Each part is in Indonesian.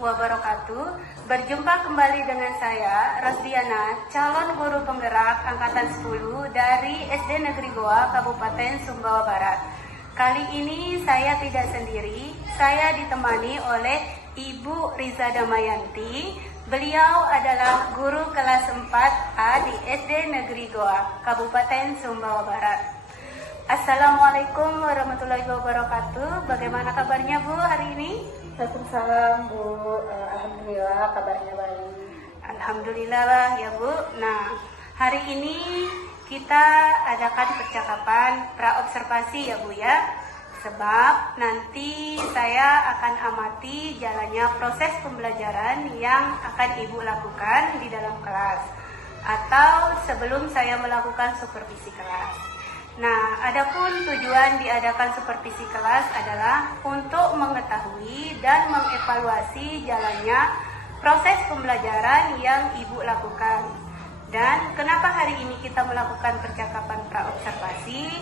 wabarakatuh. Berjumpa kembali dengan saya, Rosdiana, calon guru penggerak Angkatan 10 dari SD Negeri Goa, Kabupaten Sumbawa Barat. Kali ini saya tidak sendiri, saya ditemani oleh Ibu Riza Damayanti. Beliau adalah guru kelas 4A di SD Negeri Goa, Kabupaten Sumbawa Barat. Assalamualaikum warahmatullahi wabarakatuh. Bagaimana kabarnya Bu hari ini? Waalaikumsalam Bu, alhamdulillah kabarnya baik. Alhamdulillah ya Bu. Nah, hari ini kita adakan percakapan praobservasi ya Bu ya. Sebab nanti saya akan amati jalannya proses pembelajaran yang akan Ibu lakukan di dalam kelas atau sebelum saya melakukan supervisi kelas. Nah, adapun tujuan diadakan supervisi kelas adalah untuk mengetahui dan mengevaluasi jalannya proses pembelajaran yang Ibu lakukan. Dan kenapa hari ini kita melakukan percakapan praobservasi?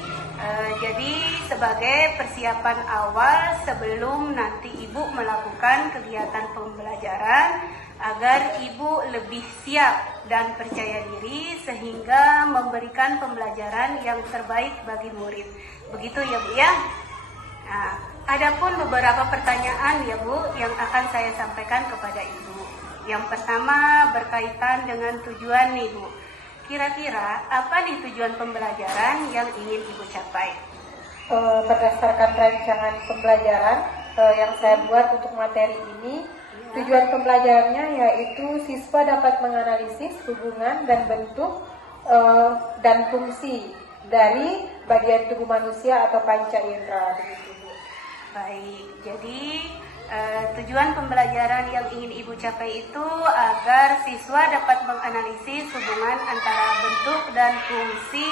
Jadi sebagai persiapan awal sebelum nanti Ibu melakukan kegiatan pembelajaran agar Ibu lebih siap dan percaya diri sehingga memberikan pembelajaran yang terbaik bagi murid. Begitu ya Bu ya. Nah, adapun beberapa pertanyaan ya Bu yang akan saya sampaikan kepada Ibu. Yang pertama berkaitan dengan tujuan nih Bu. Kira-kira apa nih tujuan pembelajaran yang ingin Ibu capai? Berdasarkan rancangan pembelajaran yang saya buat untuk materi ini, tujuan pembelajarannya yaitu siswa dapat menganalisis hubungan dan bentuk dan fungsi dari bagian tubuh manusia atau panca indera. Baik, jadi tujuan pembelajaran yang ingin Ibu capai itu agar siswa dapat menganalisis hubungan antara bentuk dan fungsi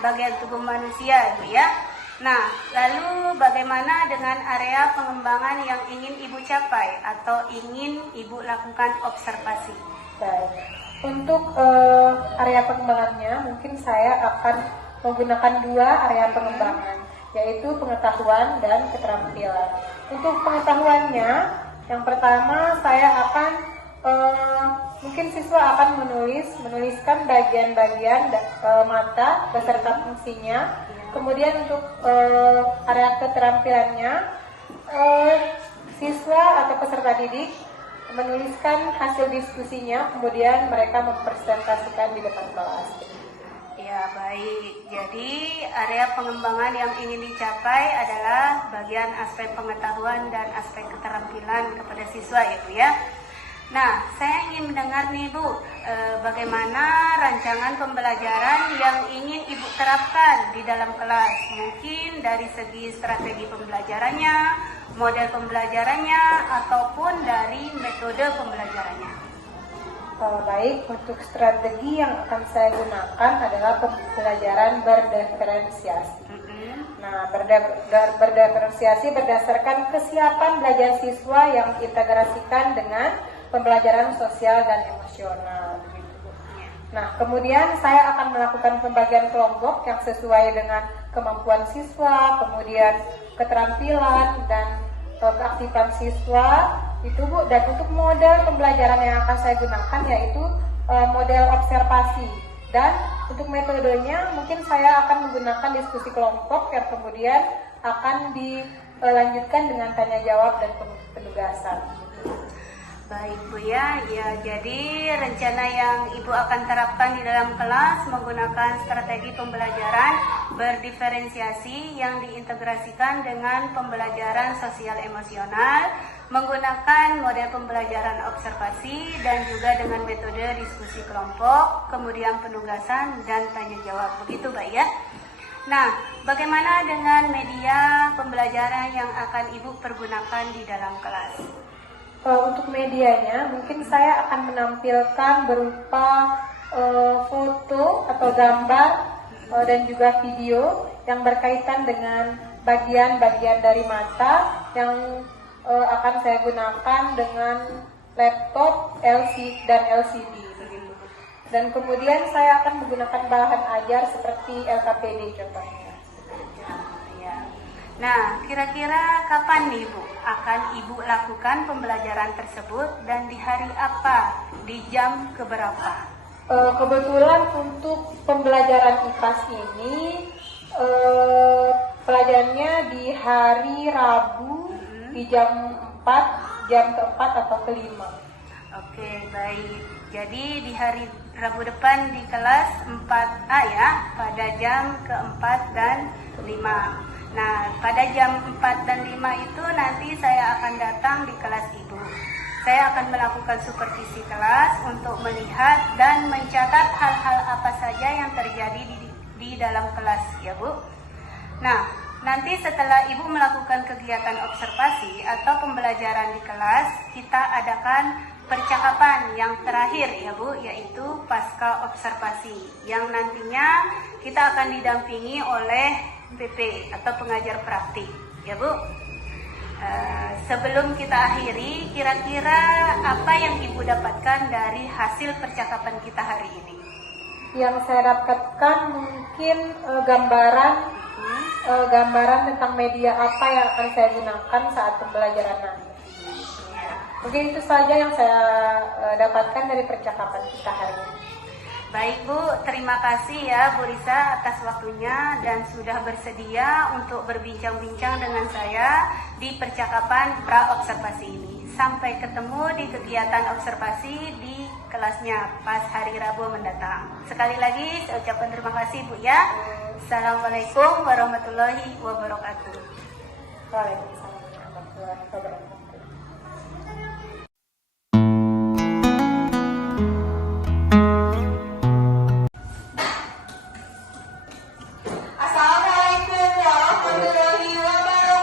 bagian tubuh manusia, Bu ya. Nah, lalu bagaimana dengan area pengembangan yang ingin Ibu capai atau ingin Ibu lakukan observasi? Baik. Untuk area pengembangannya, mungkin saya akan menggunakan dua area pengembangan, yaitu pengetahuan dan keterampilan. Untuk pengetahuannya, yang pertama saya akan mungkin siswa akan menuliskan bagian-bagian mata beserta fungsinya. Kemudian untuk area keterampilannya, siswa atau peserta didik menuliskan hasil diskusinya, kemudian mereka mempresentasikan di depan kelas. Ya baik, jadi area pengembangan yang ingin dicapai adalah bagian aspek pengetahuan dan aspek keterampilan kepada siswa ya Bu ya. Nah, saya ingin mendengar nih Bu, bagaimana rancangan pembelajaran yang ingin Ibu terapkan di dalam kelas. Mungkin dari segi strategi pembelajarannya, model pembelajarannya, ataupun dari metode pembelajarannya. Baik, untuk strategi yang akan saya gunakan adalah pembelajaran berdiferensiasi. Nah, berdiferensiasi berdasarkan kesiapan belajar siswa yang diintegrasikan dengan pembelajaran sosial dan emosional. Nah, kemudian saya akan melakukan pembagian kelompok yang sesuai dengan kemampuan siswa, kemudian keterampilan dan keaktifan siswa itu Bu. Dan untuk model pembelajaran yang akan saya gunakan yaitu model observasi, dan untuk metodenya mungkin saya akan menggunakan diskusi kelompok yang kemudian akan dilanjutkan dengan tanya jawab dan penugasan. Baik Bu ya, jadi rencana yang Ibu akan terapkan di dalam kelas menggunakan strategi pembelajaran berdiferensiasi yang diintegrasikan dengan pembelajaran sosial emosional, menggunakan model pembelajaran observasi dan juga dengan metode diskusi kelompok, kemudian penugasan dan tanya jawab. Begitu Mbak ya. Nah, bagaimana dengan media pembelajaran yang akan Ibu pergunakan di dalam kelas? Untuk medianya, mungkin saya akan menampilkan berupa foto atau gambar dan juga video yang berkaitan dengan bagian-bagian dari mata yang akan saya gunakan dengan laptop dan LCD. Dan kemudian saya akan menggunakan bahan ajar seperti LKPD contohnya. Nah, kira-kira kapan nih Bu akan Ibu lakukan pembelajaran tersebut dan di hari apa? Di jam keberapa? Kebetulan untuk pembelajaran IPAS ini pelajarannya di hari Rabu di jam 4, jam keempat atau kelima. Oke, baik. Jadi di hari Rabu depan di kelas 4A ya, pada jam keempat dan 5. Nah, pada jam 4 dan 5 itu nanti saya akan datang di kelas Ibu. Saya akan melakukan supervisi kelas untuk melihat dan mencatat hal-hal apa saja yang terjadi di dalam kelas ya Bu. Nah, nanti setelah Ibu melakukan kegiatan observasi atau pembelajaran di kelas, kita adakan percakapan yang terakhir ya Bu, yaitu pasca observasi yang nantinya kita akan didampingi oleh PP atau pengajar praktik ya Bu. Sebelum kita akhiri, kira-kira apa yang Ibu dapatkan dari hasil percakapan kita hari ini? Yang saya dapatkan mungkin gambaran tentang media apa yang akan saya gunakan saat pembelajaran nanti. Mungkin itu saja yang saya dapatkan dari percakapan kita hari ini. Baik Bu, terima kasih ya Bu Risa atas waktunya dan sudah bersedia untuk berbincang-bincang dengan saya di percakapan pra-observasi ini. Sampai ketemu di kegiatan observasi di kelasnya pas hari Rabu mendatang. Sekali lagi saya ucapkan terima kasih Bu ya. Assalamualaikum warahmatullahi wabarakatuh. Waalaikumsalam warahmatullahi wabarakatuh. Assalamualaikum warahmatullahi wabarakatuh.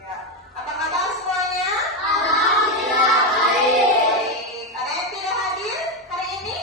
Ya, apa kabar semuanya? Alhamdulillah baik. Ada yang tidak hadir hari ini?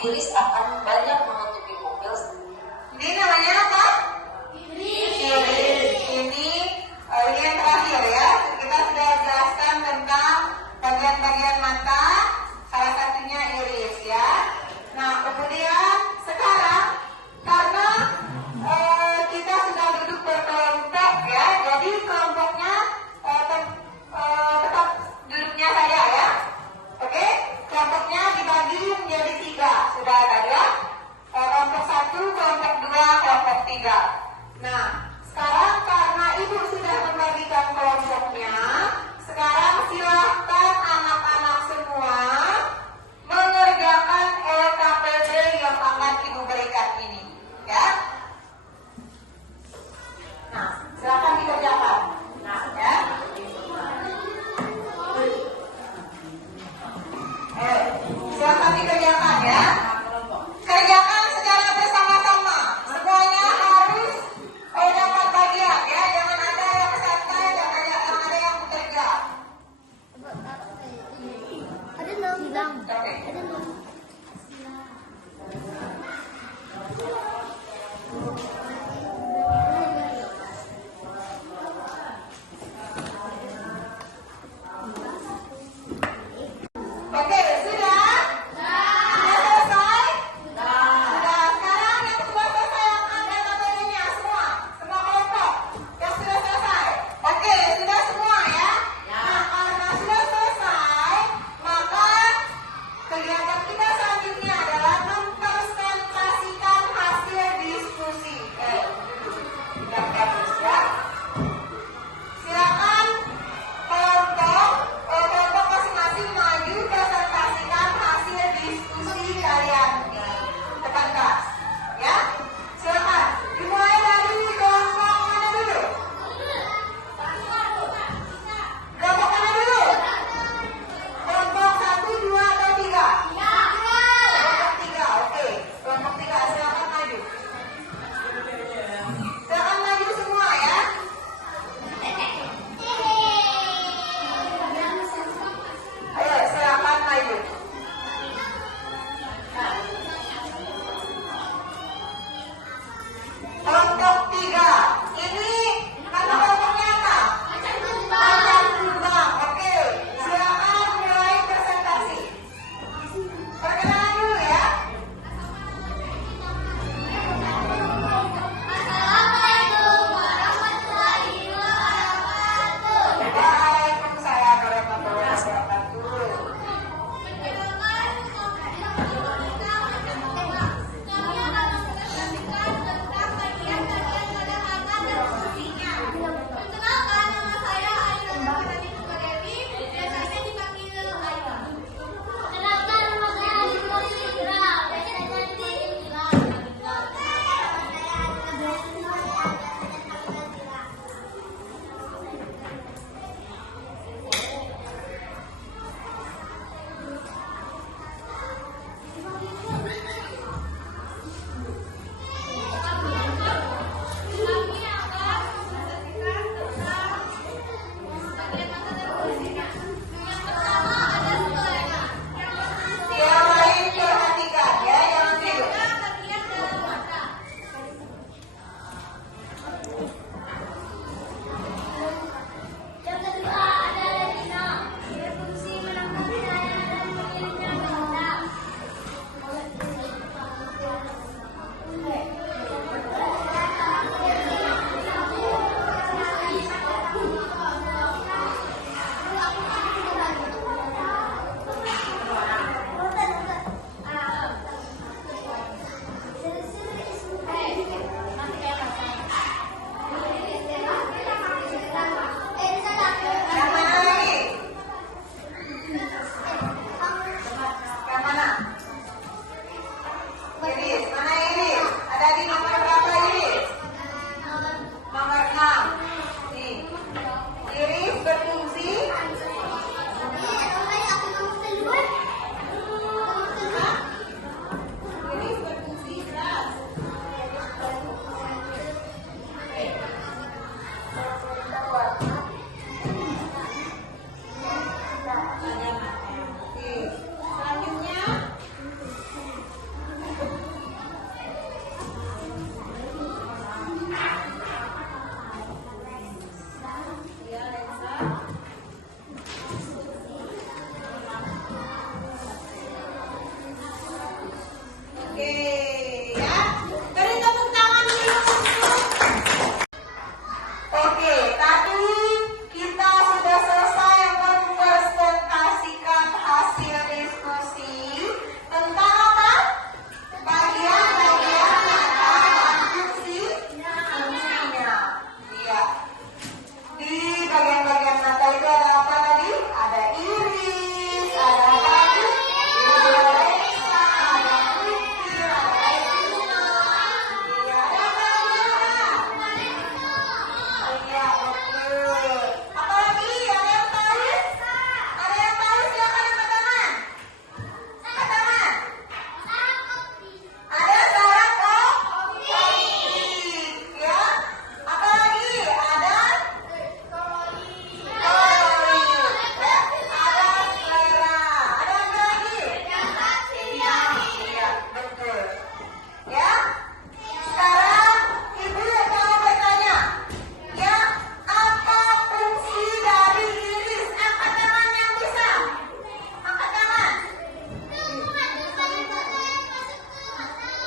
iris akan banyak menutupi pupil. Ini namanya apa? Iris. Ini yang terakhir ya. Kita sudah jelaskan tentang bagian-bagian mata, salah satunya iris ya. Nah, kemudian sekarang karena kita sudah duduk berkelompok ya, jadi kelompoknya tetap duduknya saya ya. Oke, kelompoknya dibagi menjadi 3. Sudah ada ya? Oke, ya. Beri tepuk tangan dulu untuk. Oke, tadi kita sudah selesai mempresentasikan hasil diskusi tentang apa? Bagian-bagian mata dan fungsinya. Iya. Di bagian-bagian mata itu ada apa tadi? Ada iris, ada apa lagi? Ada lensa, ada pupil, ada retina. Iya, ada apa lagi? Iya, betul. Apa lagi? Ada yang tahu? Ada yang tahu? Silakan angkat tangan. Angkat tangan. Ada saraf optik, ya. Apa lagi? Ada koloid, ya. Ada sclera. Ada apa lagi? Iya, betul. Ya. Sekarang Ibu mau bertanya, ya, apa fungsi dari iris? Angkat tangan yang bisa. Angkat tangan.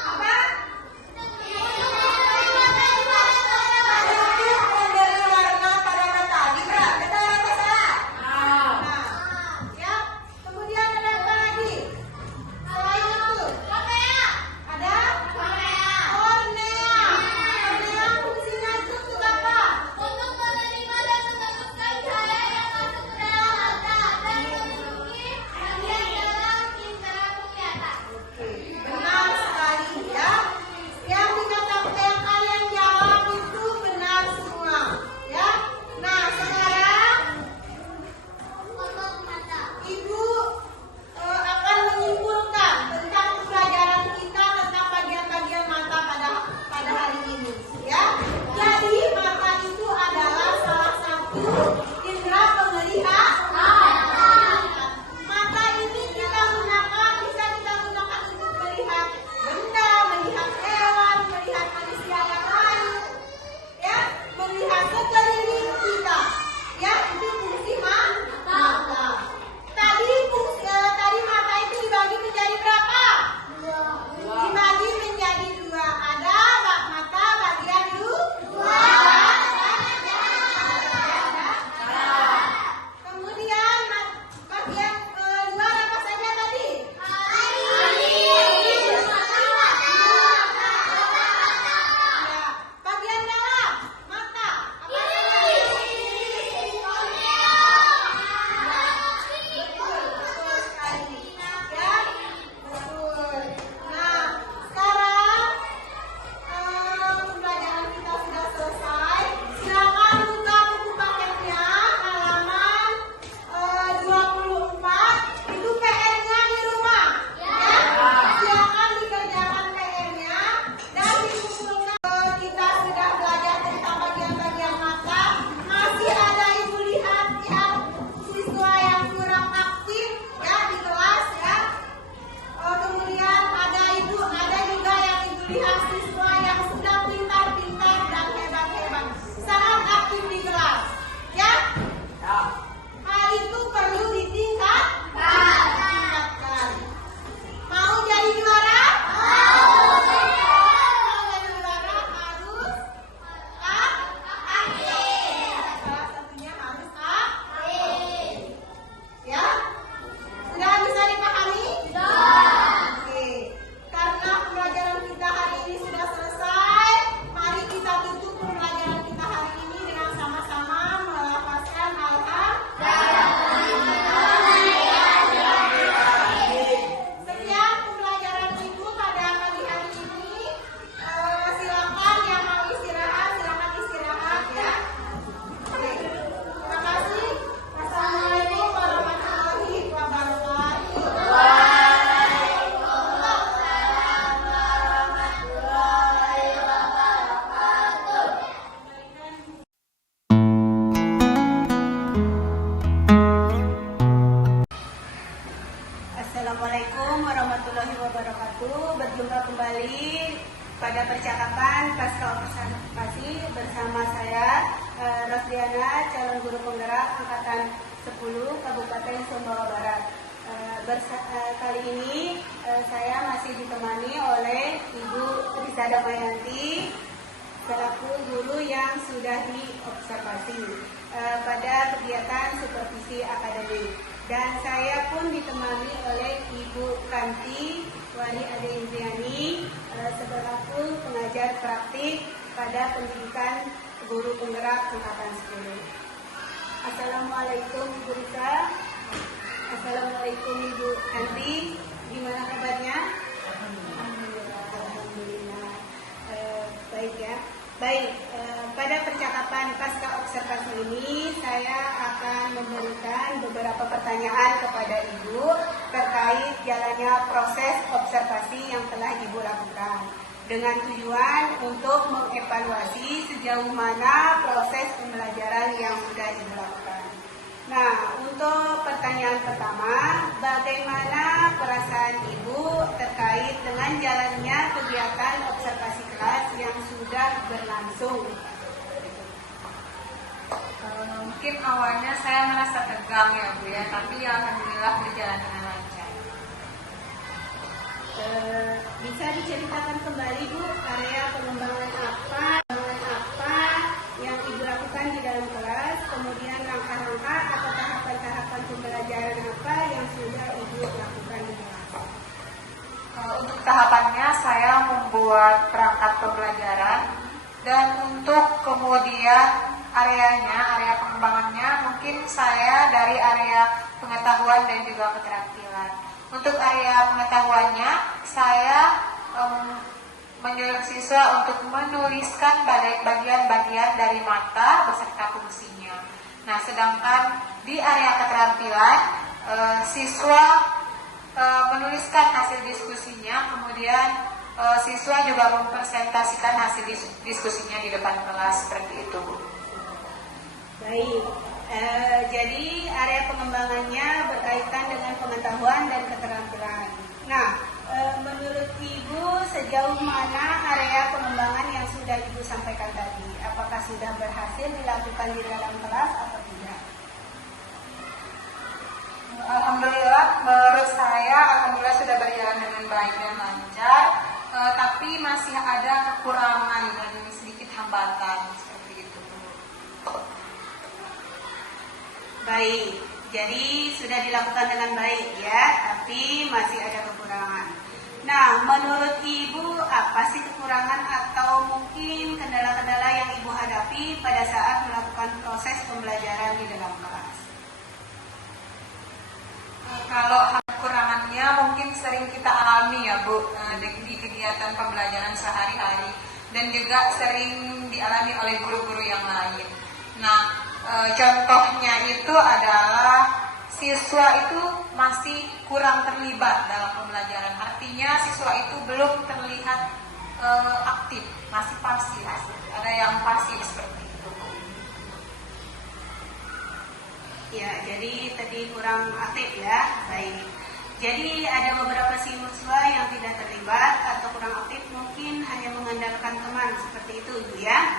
Apa? Untuk memberi warna pada mata. Gibran, betul atau salah? Nah, ya. Kemudian ada apa lagi? Selain itu, ada kornea. Kornea fungsinya itu untuk apa? Untuk menerima dan menetapkan cahaya yang masuk ke dalam mata dan melindungi bagian dalam indera penglihatan. Benar sekali, ya. Yang dikatakan kalian jawab itu benar semua, ya. Nah, sekarang Untuk mata. Ibu akan menyimpulkan tentang pelajaran kita tentang bagian-bagian mata pada hari ini, ya. Jadi mata itu adalah salah satu indera penglihatan. Mata ini kita gunakan, bisa kita gunakan untuk melihat benda, melihat hewan, melihat manusia yang lain, ya, melihat sekeliling kita, ya, itu fungsi mata. Tadi mata itu dibagi menjadi berapa? Dibagi menjadi dua. Ada mata bagian dua. Kemudian bagian luar apa saja tadi? Ya. Bagian dalam mata apa saja? Betul sekali. Ya, betul. Nah, sekarang pembelajaran kita sudah selesai. Silakan buka buku paketnya halaman 24. Itu PR-nya di rumah. Ya. Silakan dikerjakan PR-nya dan dikumpulkan. Kita sudah belajar tentang bagian-bagian mata. Masih ada Ibu lihat, ya, siswa yang kurang aktif, ya, di kelas, ya. Kemudian ada juga yang Ibu lihat siswa yang sudah pintar-pintar dan hebat-hebat, sangat aktif di kelas, ya. Hal itu perlu ditingkatkan. Mau jadi juara? Mau jadi juara harus aktif. Salah satunya harus aktif. Ya? Sudah bisa dipahami? Oke. Karena pembelajaran kita hari ini sudah selesai, mari kita tutup pembelajaran kita hari ini dengan sama-sama melafazkan Sekian pembelajaran Ibu pada pagi hari ini. Silakan yang mau istirahat, silakan istirahat, ya. Oke. Terima kasih. Wassalamualaikum warahmatullahi wabarakatuh. Assalamualaikum warahmatullahi wabarakatuh. Berjumpa kembali pada percakapan pasca observasi bersama saya Rosdiana, calon guru penggerak angkatan 10 Kabupaten Sumbawa Barat. Kali ini saya masih masih ditemani oleh Ibu Risa Damayanti selaku guru yang sudah diobservasi pada kegiatan supervisi akademik. Dan saya pun ditemani oleh Ibu Kanti Wari Ade Indriani selaku pengajar praktik pada pendidikan guru penggerak angkatan 10. Assalamualaikum Ibu Risa. Assalamualaikum Ibu Kanti. Gimana kabarnya? Alhamdulillah. Baik ya. Baik, pada percakapan pasca observasi ini saya akan memberikan beberapa pertanyaan kepada Ibu terkait jalannya proses observasi yang telah Ibu lakukan dengan tujuan untuk mengevaluasi sejauh mana proses pembelajaran yang sudah Ibu lakukan. Nah, untuk pertanyaan pertama, bagaimana perasaan Ibu terkait dengan jalannya kegiatan observasi kelas yang sudah berlangsung? Mungkin awalnya saya merasa tegang ya Bu ya, tapi alhamdulillah berjalan dengan lancar. Bisa diceritakan kembali Bu, area pengembangan apa yang Ibu lakukan di dalam kelas, kemudian langkah-langkah atau tahapan-tahapan pembelajaran apa yang sudah Ibu lakukan di kelas? Untuk tahapannya saya membuat perangkat pembelajaran, dan untuk kemudian area pengembangannya mungkin saya dari area pengetahuan dan juga keterampilan. Untuk area pengetahuannya saya menyuruh siswa untuk menuliskan bagian-bagian dari mata beserta fungsinya. Nah, sedangkan di area keterampilan siswa menuliskan hasil diskusinya, kemudian siswa juga mempresentasikan hasil diskusinya di depan kelas, seperti itu. Baik, jadi area pengembangannya berkaitan dengan pengetahuan dan keterampilan. Nah, menurut Ibu sejauh mana area pengembangan yang sudah Ibu sampaikan tadi? Apakah sudah berhasil dilakukan di dalam kelas atau tidak? Alhamdulillah, menurut saya alhamdulillah sudah berjalan dengan baik dan lancar, tapi masih ada kekurangan dan sedikit hambatan seperti itu. Baik, jadi sudah dilakukan dengan baik ya, tapi masih ada kekurangan. Nah, menurut Ibu apa sih kekurangan atau mungkin kendala-kendala yang Ibu hadapi pada saat melakukan proses pembelajaran di dalam kelas? Kalau kekurangannya mungkin sering kita alami ya Bu, di kegiatan pembelajaran sehari-hari, dan juga sering dialami oleh guru-guru yang lain. Nah, contohnya itu adalah siswa itu masih kurang terlibat dalam pembelajaran. Artinya siswa itu belum terlihat aktif, masih pasif. Ada yang pasif seperti itu. Ya, jadi tadi kurang aktif ya. Baik. Jadi ada beberapa siswa yang tidak terlibat atau kurang aktif, mungkin hanya mengandalkan teman, seperti itu Ibu ya.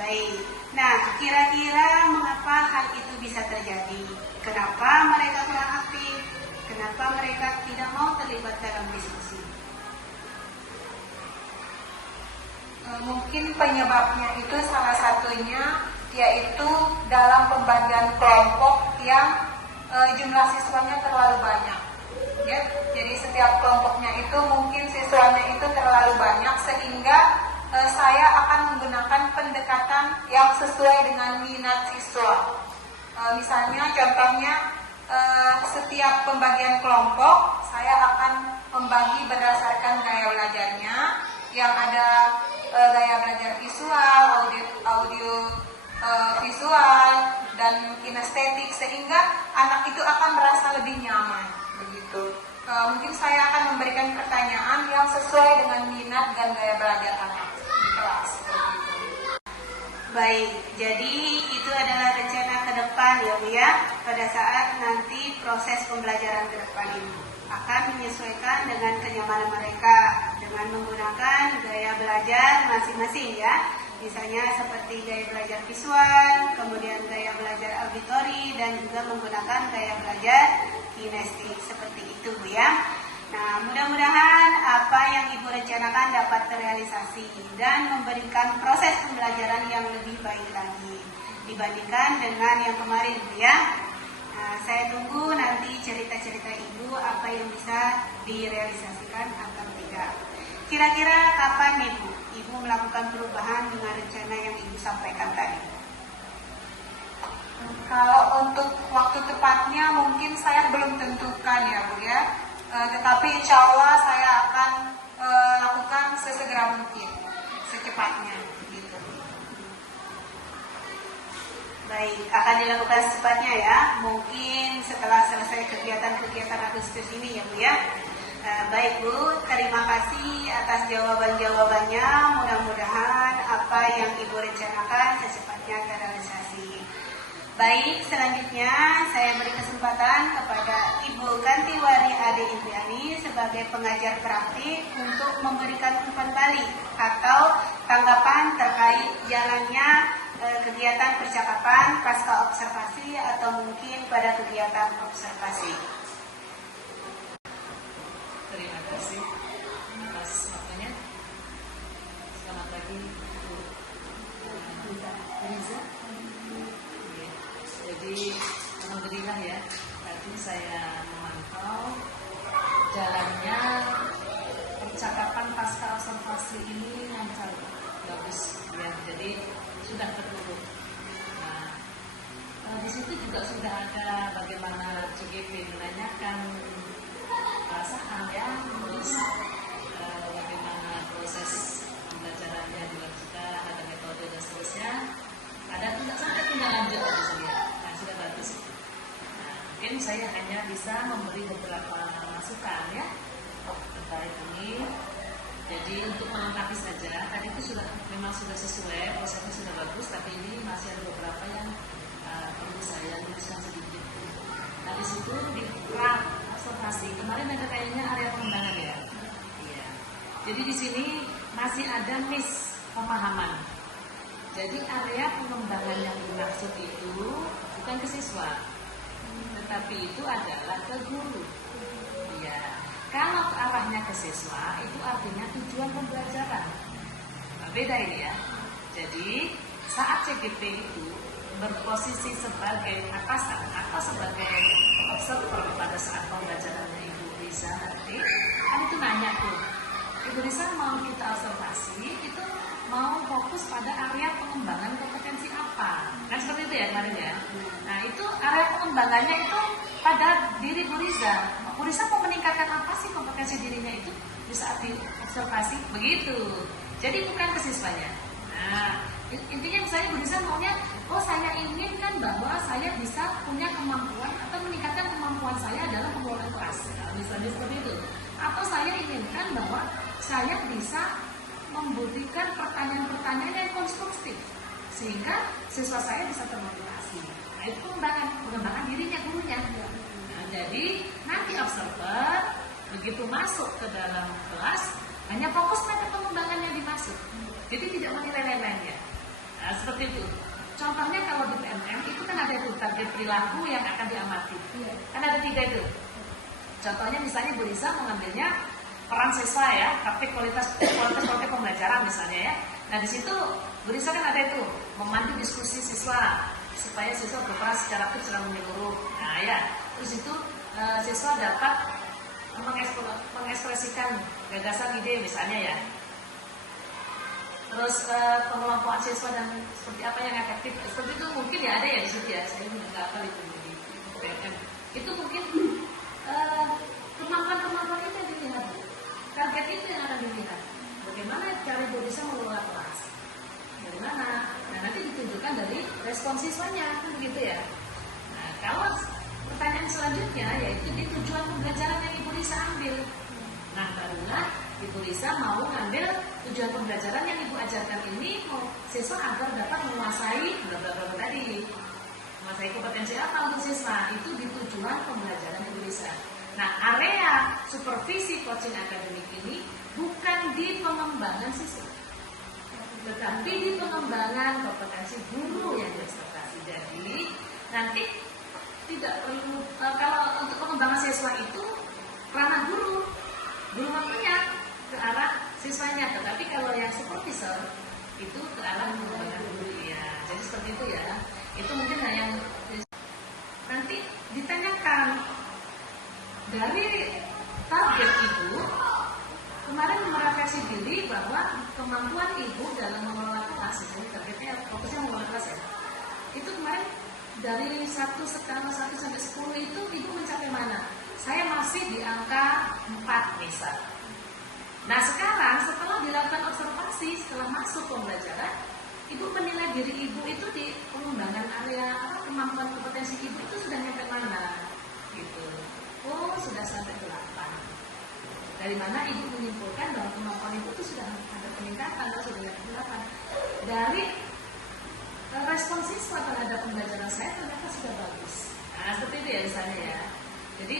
Baik. Nah, kira-kira mengapa hal itu bisa terjadi? Kenapa mereka kurang aktif? Kenapa mereka tidak mau terlibat dalam diskusi? Mungkin penyebabnya itu salah satunya yaitu dalam pembagian kelompok yang jumlah siswanya terlalu banyak. Ya, jadi setiap kelompoknya itu mungkin siswanya itu terlalu banyak sehingga saya akan menggunakan pendekatan yang sesuai dengan minat siswa. Misalnya contohnya setiap pembagian kelompok saya akan membagi berdasarkan gaya belajarnya, yang ada gaya belajar visual, audio visual, dan kinestetik, sehingga anak itu akan merasa lebih nyaman begitu. Mungkin saya akan memberikan pertanyaan yang sesuai dengan minat dan gaya belajar anak di kelas. Baik, jadi itu adalah rencana ke depan ya Bu ya, pada saat nanti proses pembelajaran ke depan ini akan menyesuaikan dengan kenyamanan mereka dengan menggunakan gaya belajar masing-masing ya. Misalnya seperti gaya belajar visual, kemudian gaya belajar auditori, dan juga menggunakan gaya belajar kinestetik, seperti itu Bu ya. Nah, mudah-mudahan yang Ibu rencanakan dapat terrealisasi dan memberikan proses pembelajaran yang lebih baik lagi dibandingkan dengan yang kemarin, Bu ya. Nah, saya tunggu nanti cerita-cerita Ibu apa yang bisa direalisasikan atau tidak. Kira-kira kapan nih Bu, Ibu melakukan perubahan dengan rencana yang Ibu sampaikan tadi? Kalau untuk waktu tepatnya mungkin saya belum tentukan ya Bu ya. Tetapi insya Allah saya akan lakukan sesegera mungkin, secepatnya gitu. Baik, akan dilakukan secepatnya ya. Mungkin setelah selesai kegiatan-kegiatan Agustus ini ya Bu ya. Baik Bu, terima kasih atas jawaban-jawabannya. Mudah-mudahan apa yang Ibu rencanakan secepatnya terrealisasi. Baik, selanjutnya saya beri kesempatan kepada Ibu Kantiwari Ade Indriani sebagai pengajar praktik untuk memberikan umpan balik atau tanggapan terkait jalannya kegiatan percakapan pasca observasi atau mungkin pada kegiatan observasi. Terima kasih atas waktunya. Selamat pagi Bu Riza. Jadi alhamdulillah ya, tadi saya memantau jalannya percakapan pasca observasi ini lancar, bagus ya. Jadi sudah terurut. Nah, di situ juga sudah ada bagaimana CGP menanyakan perasaan ya, terus bagaimana proses pembelajarannya dilakukan, ada metode dan seterusnya. Ada tindak lanjut di sini ya. Nah, sudah bagus. Nah, mungkin saya hanya bisa memberi beberapa masukan ya terkait ini. Jadi untuk melengkapi saja, tadi itu memang sudah sesuai, prosesnya sudah bagus, tapi ini masih ada beberapa yang perlu saya luruskan sedikit. Nah, di situ di observasi kemarin ada kayaknya area pengembangan ya. Iya. Jadi di sini masih ada miss pemahaman. Jadi area pengembangan yang dimaksud itu bukan ke siswa, tetapi itu adalah ke guru. Iya. Kalau arahnya ke siswa, itu artinya tujuan pembelajaran. Nah, beda ini ya. Jadi saat CGP itu berposisi sebagai atasan atau sebagai observer pada saat pembelajarannya Ibu Riza nanti, kan itu nanya tuh, Ibu Riza mau kita observasi itu mau fokus pada area pengembangan kompetensi apa? Kan seperti itu ya kemarin ya. Nah itu area pengembangannya itu pada diri Bu Riza. Bu Riza mau meningkatkan apa sih kompetensi dirinya itu di saat diobservasi? Begitu. Jadi bukan ke siswanya. Nah intinya misalnya Bu Riza maunya, oh saya inginkan bahwa saya bisa punya kemampuan atau meningkatkan kemampuan saya dalam pengelolaan kelas. Nah, misalnya seperti itu. Atau saya inginkan bahwa saya bisa memberikan pertanyaan-pertanyaan yang konstruktif sehingga siswa saya bisa termotivasi. Nah, itu pengembangan dirinya gurunya. Nah, jadi nanti observer begitu masuk ke dalam kelas hanya fokus pada pengembangan yang dimaksud. Jadi tidak menilai lain-lainnya. Nah, seperti itu. Contohnya kalau di PMM itu kan ada itu target perilaku yang akan diamati. Kan ada 3 itu. Contohnya misalnya Bu Riza mengambilnya peran siswa ya, praktik kualitas pembelajaran misalnya ya. Nah di situ Bu Riza kan ada itu memandu diskusi siswa supaya siswa berperan secara aktif secara menyeluruh. Nah ya, terus itu siswa dapat mengekspresikan gagasan ide misalnya ya. Terus pengelompokan siswa dan seperti apa yang efektif, seperti itu mungkin ya ada ya di situ ya. Saya nggak hafal itu di PMM. Itu mungkin kemampuan-kemampuan itu yang dilihat. Target itu yang akan dilihat. Bagaimana cara Ibu bisa mengelola kelas? Dari mana? Nah nanti ditunjukkan dari respon siswanya, kan begitu ya. Nah kalau pertanyaan selanjutnya yaitu di tujuan pembelajaran yang Ibu Riza ambil. Nah barulah Ibu Riza mau ngambil tujuan pembelajaran yang Ibu ajarkan ini siswa agar dapat menguasai berapa tadi. Menguasai kompetensi apa untuk siswa? Itu di tujuan pembelajaran Ibu Riza. Nah, area supervisi coaching akademik ini bukan di pengembangan siswa, tetapi di pengembangan kompetensi guru yang diobservasi. Jadi, nanti tidak perlu, kalau untuk pengembangan siswa itu ranah guru waktunya ke arah siswanya, tetapi kalau yang supervisor itu ke arah pengembangan guru ya. Jadi seperti itu ya. Itu mungkin yang nanti ditanyakan dari target ibu kemarin merefleksi diri bahwa kemampuan ibu dalam mengelola kelas, jadi targetnya fokusnya mengelola kelas ya. Itu kemarin dari 1 skala 1 sampai 10 itu ibu mencapai mana? Saya masih di angka 4 misal. Nah sekarang setelah dilakukan observasi, setelah masuk pembelajaran, ibu menilai diri ibu itu di pengembangan area kemampuan kompetensi ibu itu sudah nyampe mana? Gitu. Oh sudah sampai 8. Dari mana ibu menyimpulkan bahwa kemampuan ibu itu sudah ada peningkatan atau sudah nyampe 8? Dari respon siswa terhadap pembelajaran saya ternyata sudah bagus. Nah seperti itu ya misalnya ya. Jadi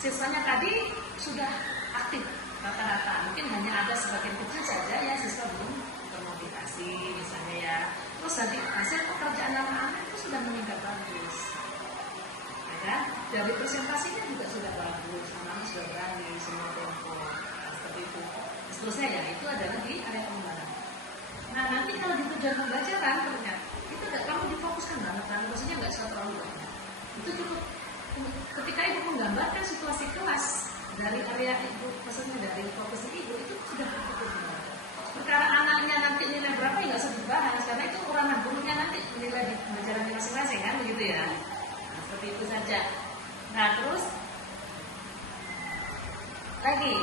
siswanya tadi sudah aktif rata-rata, mungkin hanya ada sebagian kecil saja ya siswa belum termotivasi misalnya ya. Terus nanti hasil pekerjaan anak-anak itu sudah meningkat bagus, ya kan? Dari presentasinya juga sudah bagus, anak-anak sudah berani semua tempo, nah, seperti itu. Seterusnya ya itu adalah di area pengembangan. Nah nanti kalau di tujuan pembelajaran ternyata itu kamu difokuskan banget kan, maksudnya nggak usah terlalu banyak. Itu cukup ketika ibu menggambarkan situasi kelas dari area ibu, maksudnya dari fokus ibu itu sudah cukup benar. Perkara anaknya nanti nilai berapa ya nggak usah dibahas karena itu ranah gurunya nanti menilai di pembelajarannya masing-masing kan begitu ya. Nah, seperti itu saja. Nah terus lagi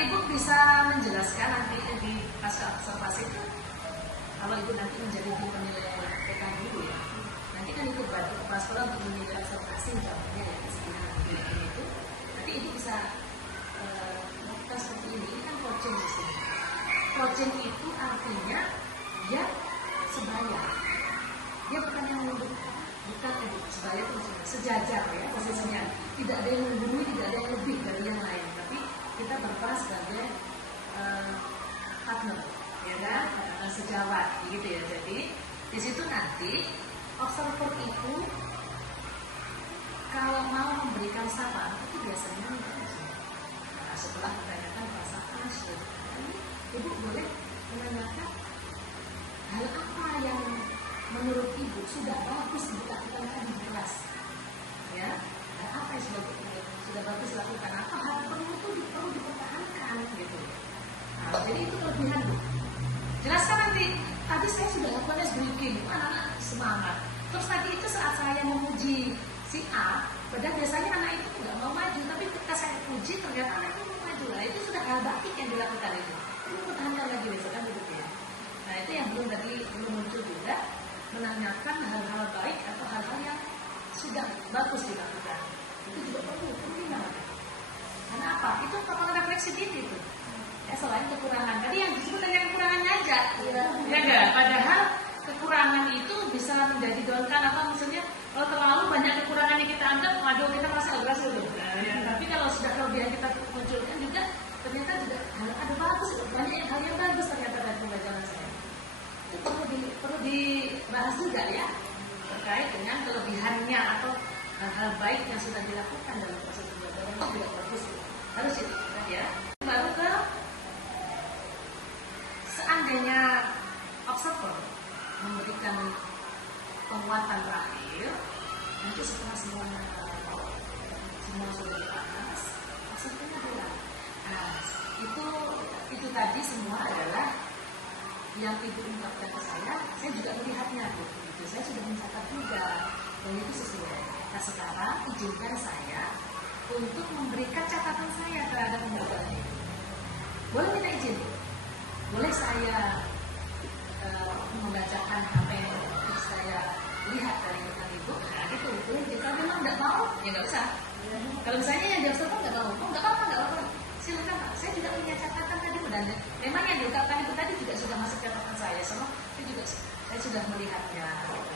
ibu bisa menjelaskan nanti di pasca observasi itu kalau ibu nanti menjadi penilai PK dulu ya. Nanti kan itu bantu kepala sekolah untuk menilai observasi misalnya ya sekiranya itu. Nanti ibu bisa melakukan seperti ini kan coaching sistem. Coaching itu artinya dia sebaya. Dia bukan yang menundukkan, bukan sebaya itu maksudnya sejajar ya posisinya. Tidak ada yang menggurui, tidak ada yang lebih dari yang lain. Tapi kita berperan sebagai partner, ya kan? Sejawat, gitu ya. Jadi di situ nanti observer itu kalau mau memberikan saran itu biasanya nah, setelah menanyakan perasaan ibu boleh menanyakan hal apa yang menurut ibu sudah bagus dilakukan di kelas ya, dan apa yang sudah bagus dilakukan, apa hal perlu dipertahankan gitu. Nah, jadi itu kelebihan bu. Jelaskan nanti, tadi saya sudah lakukan breaking, anak-anak semangat. Terus tadi itu saat saya memuji si A, padahal biasanya anak itu nggak mau maju, tapi ketika saya puji ternyata anak itu mau maju. Nah itu sudah hal baik yang dilakukan itu. Ini pertahankan lagi besok kan begitu ya. Nah itu yang belum muncul juga, menanyakan hal-hal baik atau hal-hal yang sudah bagus dilakukan. Itu juga perlu dilakukan. Karena apa? Itu merupakan refleksi diri itu. Ya selain kekurangan, tadi yang disebut dengan kekurangannya aja, ya enggak. Padahal kekurangan itu bisa menjadi downkan apa maksudnya kalau terlalu banyak kekurangan yang kita anggap, waduh kita masih berhasil loh. Nah, ya. Tapi kalau sudah kelebihan kita munculkan juga ternyata juga ada bagus, banyak hal yang bagus ternyata dari pembelajaran saya. Itu perlu dibahas juga ya terkait dengan kelebihannya atau hal-hal baik yang sudah dilakukan dalam proses pembelajaran itu juga bagus. Harus itu ya. Baru ke seandainya observer memberikan penguatan terakhir, nanti setelah semua sudah dibahas, observernya bilang, nah itu tadi semua adalah yang ibu ungkapkan ke saya juga melihatnya bu, itu saya sudah mencatat juga, dan itu sesuai. Nah sekarang izinkan saya untuk memberikan catatan saya terhadap pembelajaran itu. Boleh minta izin? Boleh saya membacakan apa yang saya lihat dari rekan ibu? Nah gitu, boleh. Jika memang tidak mau, ya nggak usah. Kalau misalnya yang diobservasi nggak mau, nggak apa-apa. Silakan Pak. Saya juga punya catatan tadi, dan memang yang diungkapkan itu tadi juga sudah masuk catatan saya. Semua itu juga saya sudah melihatnya.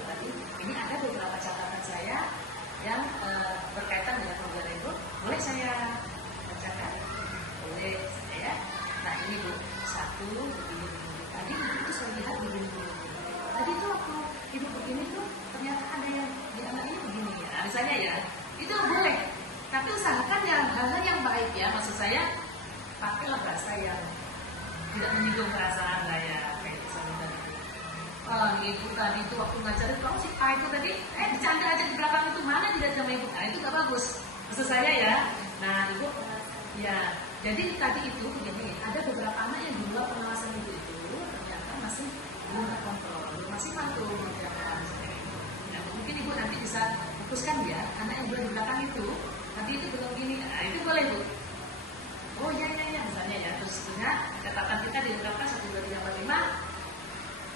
Tadi ini ada beberapa catatan saya yang berkaitan dengan pembelajaran ibu. Boleh saya bacakan? Boleh saya. Nah ini bu, satu begini. Tadi itu saya lihat begini. Tadi itu waktu ibu begini tuh ternyata ada yang di anak ini begini ya. Nah, misalnya ya, itu boleh. Tapi usahakan yang hal-hal yang baik ya. Maksud saya pakailah bahasa yang tidak menyinggung perasaan lah ya, kayak itu sama tadi. Ibu tadi itu waktu ngajarin kamu si A itu tadi, bercanda aja di belakang itu, mana tidak sama ibu, itu gak bagus. Maksud saya ya, nah ibu, ya, jadi tadi itu begini, ada beberapa anak yang di luar pengawasan ibu itu ternyata masih belum terkontrol, belum maksimal tuh mengerjakan. Nah, mungkin ibu nanti bisa fokuskan ya, anak yang dua di belakang itu, nanti itu belum gini, nah itu boleh bu. Oh iya misalnya ya, terus sebenarnya catatan kita diungkapkan 1, 2, 3, 4, 5.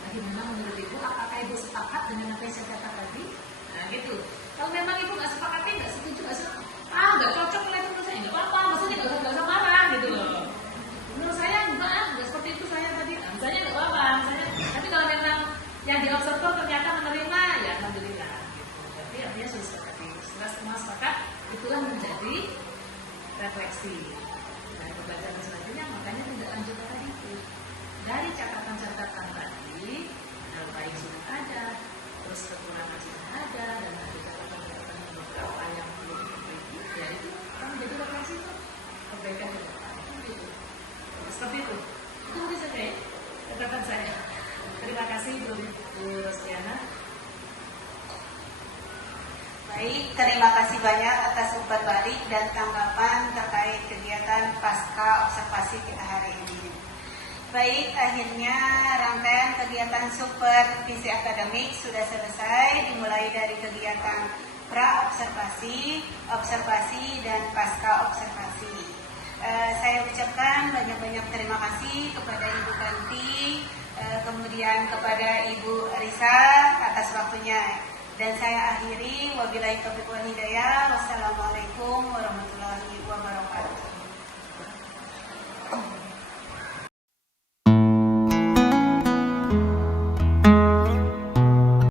Bagaimana menurut ibu, apakah ibu sepakat dengan apa yang saya katakan tadi? Nah gitu. Kalau memang ibu nggak sepakat, nggak setuju, nggak cocok lah itu menurut saya, nggak apa-apa, maksudnya nggak usah marah gitu loh. Menurut saya nggak seperti itu saya tadi. Nah, misalnya nggak apa-apa, misalnya. Tapi kalau memang yang diobservasi ternyata menerima, ya alhamdulillah. Gitu. Tapi artinya sudah sepakat. Setelah semua sepakat, itulah menjadi refleksi. Nah, pembelajaran selanjutnya makanya tidak lanjut tadi itu. Dari catatan-catatan tadi, baik sudah ada, terus kekurangan sudah ada, dan ada catatan-catatan beberapa yang perlu diperbaiki, ya itu akan menjadi refleksi itu perbaikan ke depan. Gitu. Seperti itu. Itu mungkin saja ya, catatan saya. Terima kasih Bu Rostiana. Baik, terima kasih banyak atas umpan balik dan tanggapan terkait kegiatan pasca observasi kita hari ini. Baik, akhirnya rangkaian kegiatan supervisi akademik sudah selesai, dimulai dari kegiatan pra-observasi, observasi, dan pasca observasi. Saya ucapkan banyak-banyak terima kasih kepada Ibu Kanti, kemudian kepada Ibu Risa atas waktunya. Dan saya akhiri, wabillahi taufiq wal hidayah. Wassalamualaikum warahmatullahi wabarakatuh.